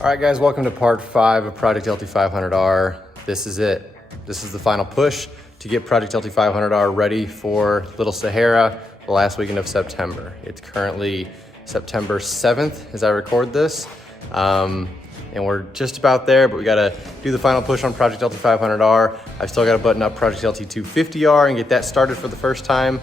All right, guys, welcome to part 5 of Project LT500r. This is it. This is the final push to get Project LT500r ready for Little Sahara the last weekend of September. It's currently September 7th as I record this. And we're just about there, but we gotta do the final push on Project LT500r. I've still gotta button up Project LT250r and get that started for the first time.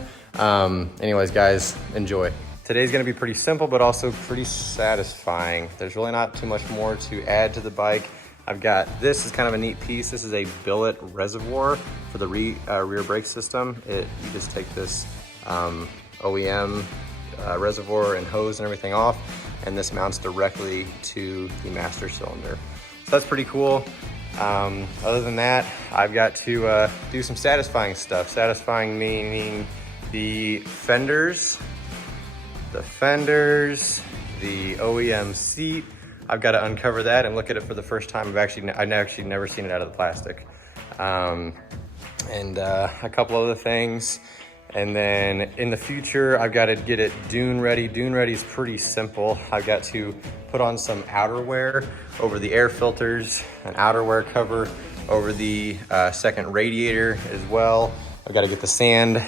Anyways, guys, enjoy. Today's gonna be pretty simple, but also pretty satisfying. There's really not too much more to add to the bike. I've got, this is kind of a neat piece. This is a billet reservoir for the rear brake system. You just take this OEM reservoir and hose and everything off, and this mounts directly to the master cylinder. So that's pretty cool. Other than that, I've got to do some satisfying stuff. Satisfying meaning the fenders, the OEM seat. I've got to uncover that and look at it for the first time. I've actually never seen it out of the plastic. And a couple other things. And then in the future, I've got to get it dune ready. Dune ready is pretty simple. I've got to put on some outerwear over the air filters, an outerwear cover over the second radiator as well. I've got to get the sand,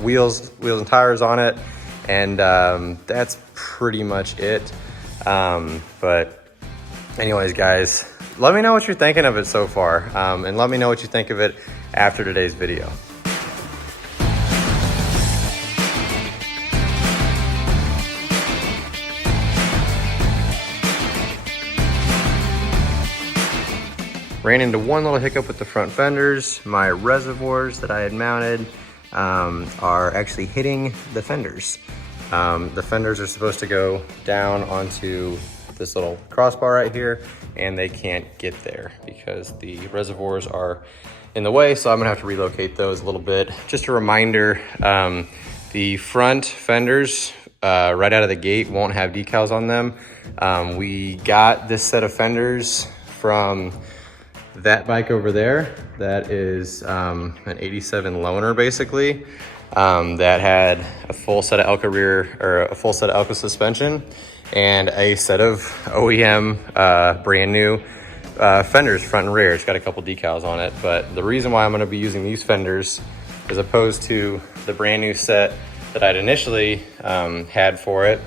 wheels and tires on it. And that's pretty much it. But anyways, guys, let me know what you're thinking of it so far. And let me know what you think of it after today's video. Ran into one little hiccup with the front fenders. My reservoirs that I had mounted are actually hitting the fenders. The fenders are supposed to go down onto this little crossbar right here, and they can't get there because the reservoirs are in the way, so I'm gonna have to relocate those a little bit. Just a reminder, the front fenders right out of the gate won't have decals on them. We got this set of fenders from that bike over there. That is an 87 loaner basically, that had a full set of Elka rear, or a full set of Elka suspension, and a set of OEM brand new fenders front and rear. It's got a couple decals on it, but the reason why I'm gonna be using these fenders as opposed to the brand new set that I'd initially had for it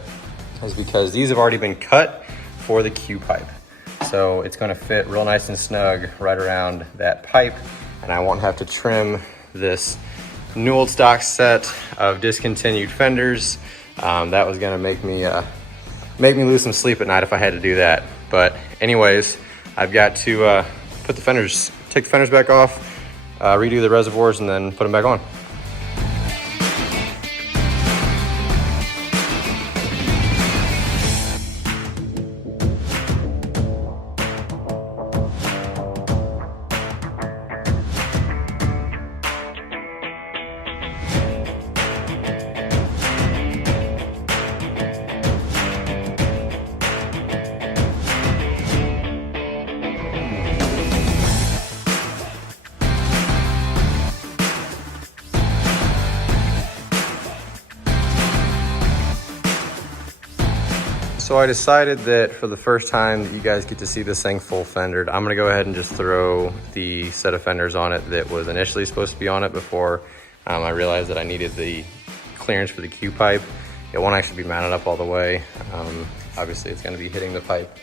is because these have already been cut for the Q pipe. So it's gonna fit real nice and snug right around that pipe, and I won't have to trim this new old stock set of discontinued fenders. That was gonna make me lose some sleep at night if I had to do that. But anyways, I've got to take the fenders back off, redo the reservoirs, and then put them back on. So I decided that for the first time that you guys get to see this thing full fendered, I'm gonna go ahead and just throw the set of fenders on it that was initially supposed to be on it before I realized that I needed the clearance for the Q pipe. It won't actually be mounted up all the way. Obviously it's gonna be hitting the pipe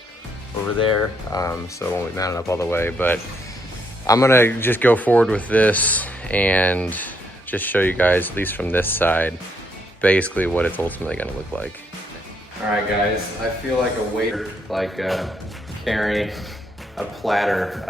over there, so it won't be mounted up all the way, but I'm gonna just go forward with this and just show you guys, at least from this side, basically what it's ultimately gonna look like. All right, guys, I feel like a waiter, like carrying a platter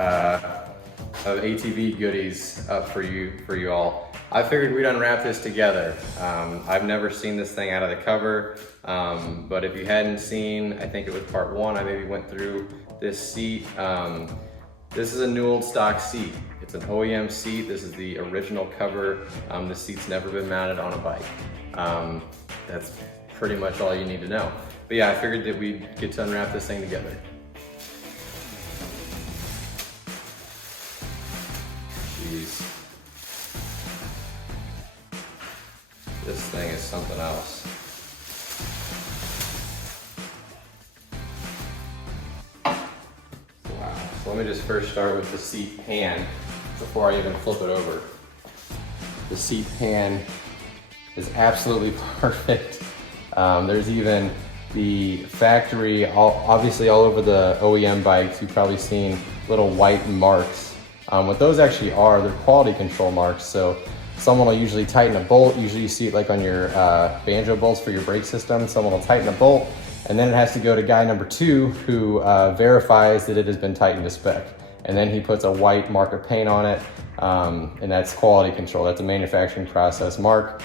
of ATV goodies up for you all. I figured we'd unwrap this together. I've never seen this thing out of the cover, but if you hadn't seen, I think it was part 1, I maybe went through this seat. This is a new old stock seat. It's an OEM seat. This is the original cover. The seat's never been mounted on a bike. That's pretty much all you need to know. But yeah, I figured that we'd get to unwrap this thing together. Jeez. This thing is something else. So let me just first start with the seat pan before I even flip it over. The seat pan is absolutely perfect. There's even the factory, obviously all over the OEM bikes, you've probably seen little white marks. What those actually are, they're quality control marks. So someone will usually tighten a bolt. Usually you see it like on your banjo bolts for your brake system. Someone will tighten a bolt, and then it has to go to guy number 2 who verifies that it has been tightened to spec. And then he puts a white mark of paint on it, and that's quality control. That's a manufacturing process mark.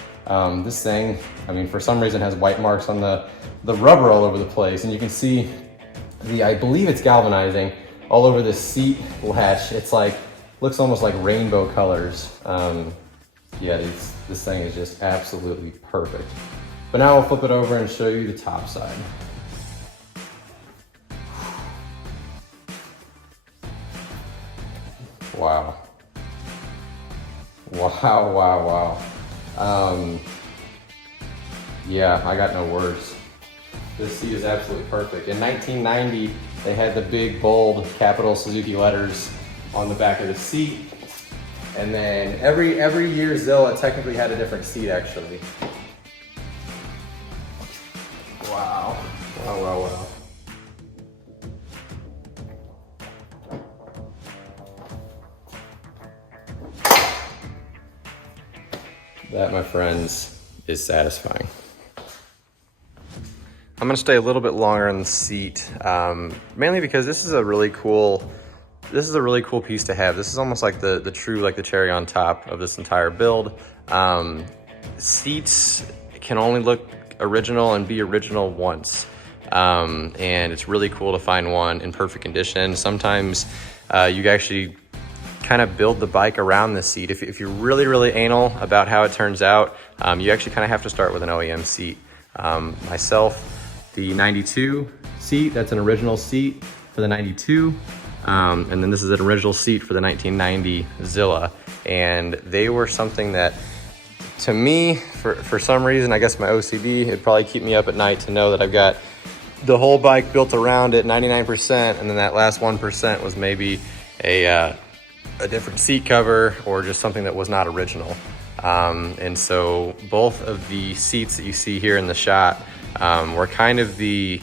This thing, I mean, for some reason has white marks on the rubber all over the place. And you can see I believe it's galvanizing all over the seat latch. It's like, looks almost like rainbow colors. Yeah, this thing is just absolutely perfect. But now I'll flip it over and show you the top side. Wow. Wow, wow, wow. Yeah, I got no words. This seat is absolutely perfect. In 1990, they had the big, bold, capital Suzuki letters on the back of the seat. And then every year Zilla technically had a different seat, actually. Wow. Wow, wow, wow. That, my friends, is satisfying. I'm gonna stay a little bit longer in the seat, mainly because this is a really cool piece to have. This is almost like the true, like the cherry on top of this entire build. Seats can only look original and be original once. And it's really cool to find one in perfect condition. Sometimes you actually kind of build the bike around the seat. If you're really, really anal about how it turns out, you actually kind of have to start with an OEM seat. Myself, the 92 seat, that's an original seat for the 92. And then this is an original seat for the 1990 Zilla. And they were something that, to me, for some reason, I guess my OCD, it'd probably keep me up at night to know that I've got the whole bike built around it 99%, and then that last 1% was maybe a different seat cover or just something that was not original. And so both of the seats that you see here in the shot were kind of the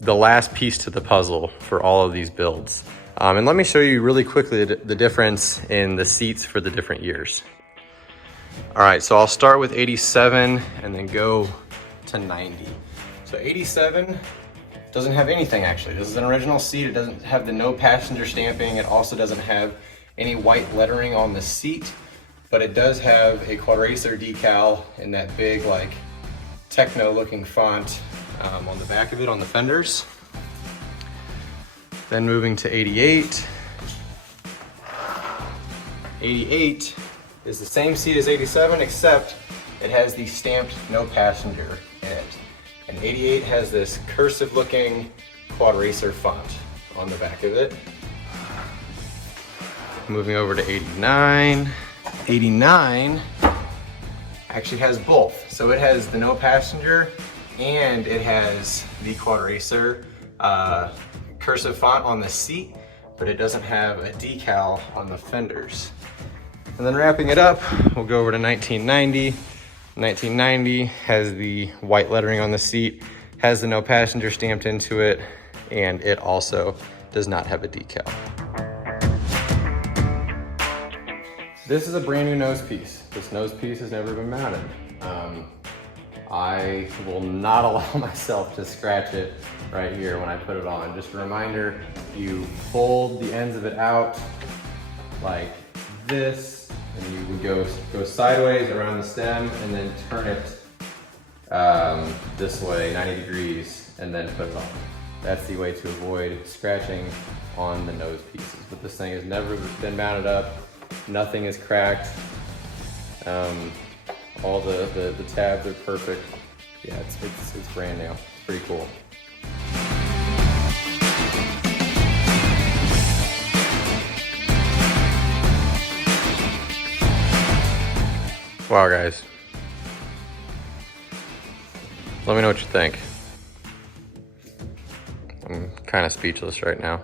last piece to the puzzle for all of these builds. And let me show you really quickly the difference in the seats for the different years. All right, so I'll start with 87 and then go to 90. So 87 doesn't have anything, actually. This is an original seat. It doesn't have the no passenger stamping. It also doesn't have any white lettering on the seat, but it does have a Quadzilla decal in that big, like, techno looking font on the back of it on the fenders. Then moving to 88. 88 is the same seat as 87, except it has the stamped no passenger in it. And 88 has this cursive looking Quadzilla font on the back of it. Moving over to 89. 89 actually has both. So it has the no passenger and it has the Quadzilla cursive font on the seat, but it doesn't have a decal on the fenders. And then wrapping it up, we'll go over to 1990. 1990 has the white lettering on the seat, has the no passenger stamped into it, and it also does not have a decal. This is a brand new nose piece. This nose piece has never been mounted. I will not allow myself to scratch it right here when I put it on. Just a reminder, you fold the ends of it out like this, and you would go sideways around the stem and then turn it this way, 90 degrees, and then put it on. That's the way to avoid scratching on the nose pieces. But this thing has never been mounted up. Nothing is cracked. All the tabs are perfect. Yeah, it's brand new. It's pretty cool. Wow, guys. Let me know what you think. I'm kind of speechless right now.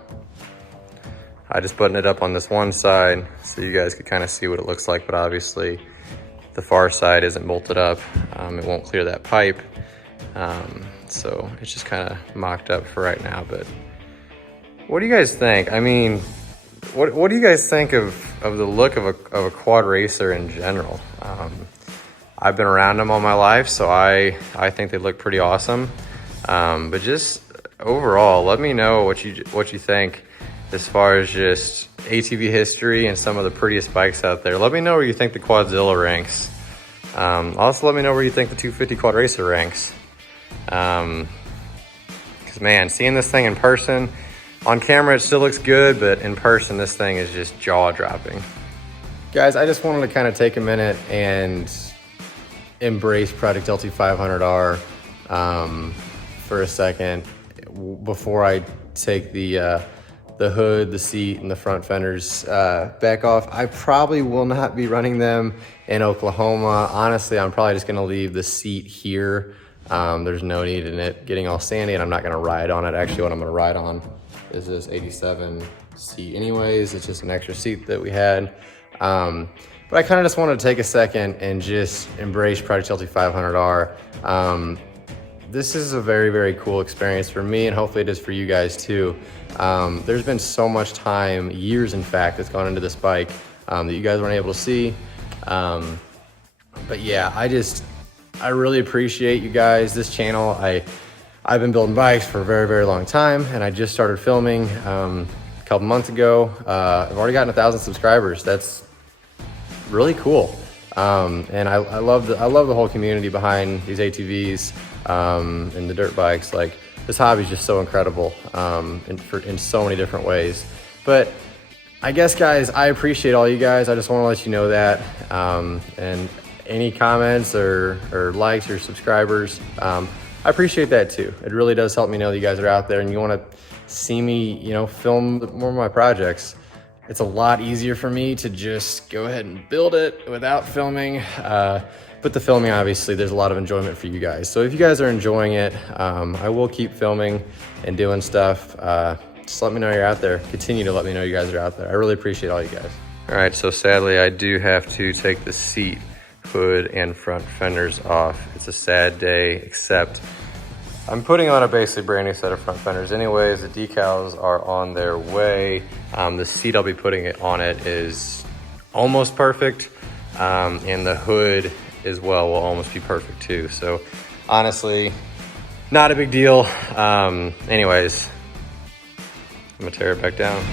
I just buttoned it up on this one side so you guys could kind of see what it looks like, but obviously the far side isn't bolted up. It won't clear that pipe. So it's just kind of mocked up for right now, but what do you guys think? I mean, what do you guys think of the look of a quad racer in general? I've been around them all my life, so I think they look pretty awesome. But just overall, let me know what you think as far as just ATV history and some of the prettiest bikes out there. Let me know where you think the Quadzilla ranks. Also, let me know where you think the 250 Quad Racer ranks. Because man, seeing this thing in person, on camera it still looks good, but in person this thing is just jaw-dropping. Guys, I just wanted to kind of take a minute and embrace Project LT500r for a second before I take the hood, the seat, and the front fenders back off. I probably will not be running them in Oklahoma. Honestly, I'm probably just gonna leave the seat here. There's no need in it getting all sandy, and I'm not gonna ride on it. Actually, what I'm gonna ride on is this 87 seat anyways. It's just an extra seat that we had. But I kind of just wanted to take a second and just embrace Project LT500r. This is a very, very cool experience for me, and hopefully it is for you guys too. There's been so much time, years in fact, that's gone into this bike that you guys weren't able to see. But yeah, I really appreciate you guys. This channel, I've been building bikes for a very, very long time, and I just started filming a couple months ago. I've already gotten 1,000 subscribers. That's really cool. And I love the whole community behind these ATVs and the dirt bikes. Like, this hobby is just so incredible in so many different ways. But I guess, guys, I appreciate all you guys. I just want to let you know that. And any comments or likes or subscribers, I appreciate that too. It really does help me know that you guys are out there and you want to see me, you know, film more of my projects. It's a lot easier for me to just go ahead and build it without filming. But the filming, obviously, there's a lot of enjoyment for you guys. So if you guys are enjoying it, I will keep filming and doing stuff. Just let me know you're out there. Continue to let me know you guys are out there. I really appreciate all you guys. All right, so sadly, I do have to take the seat, hood, and front fenders off. It's a sad day, except I'm putting on a basically brand new set of front fenders anyways. The decals are on their way. The seat I'll be putting it on it is almost perfect. And the hood as well will almost be perfect too. So honestly, not a big deal. Anyways, I'm gonna tear it back down.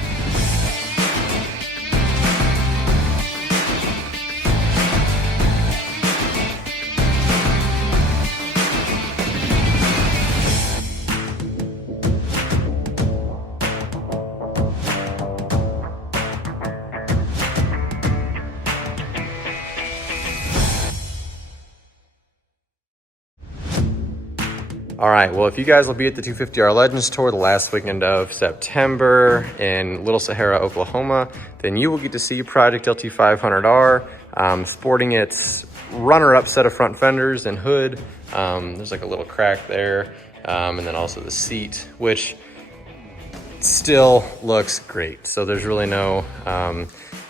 All right, well, if you guys will be at the 250R Legends Tour the last weekend of September in Little Sahara, Oklahoma, then you will get to see Project LT500R sporting its runner-up set of front fenders and hood. There's like a little crack there, and then also the seat, which still looks great. So there's really no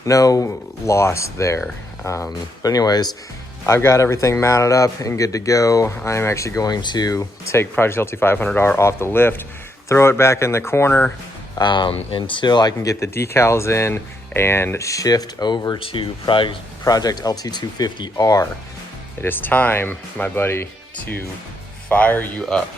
loss there. But anyways, I've got everything mounted up and good to go. I'm actually going to take Project LT500R off the lift, throw it back in the corner until I can get the decals in and shift over to Project LT250R. It is time, my buddy, to fire you up.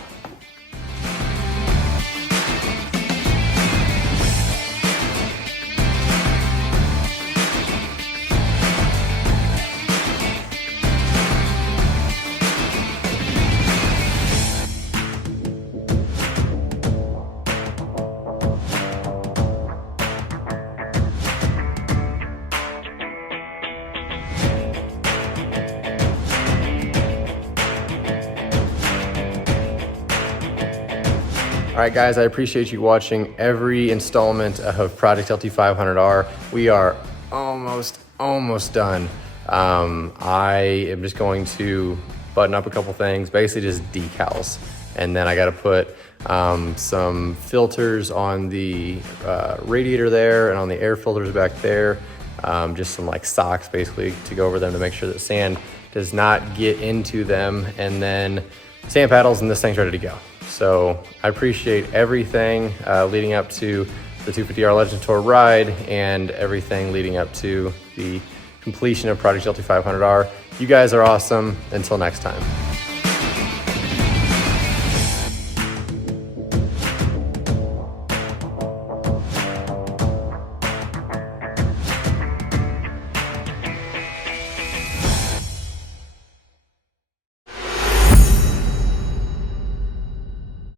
All right, guys, I appreciate you watching every installment of Project LT500R. We are almost done. I am just going to button up a couple things, basically just decals. And then I got to put some filters on the radiator there and on the air filters back there. Just some like socks basically to go over them to make sure that sand does not get into them. And then sand paddles, and this thing's ready to go. So I appreciate everything leading up to the 250R Legend Tour ride and everything leading up to the completion of Project LT500R. You guys are awesome. Until next time.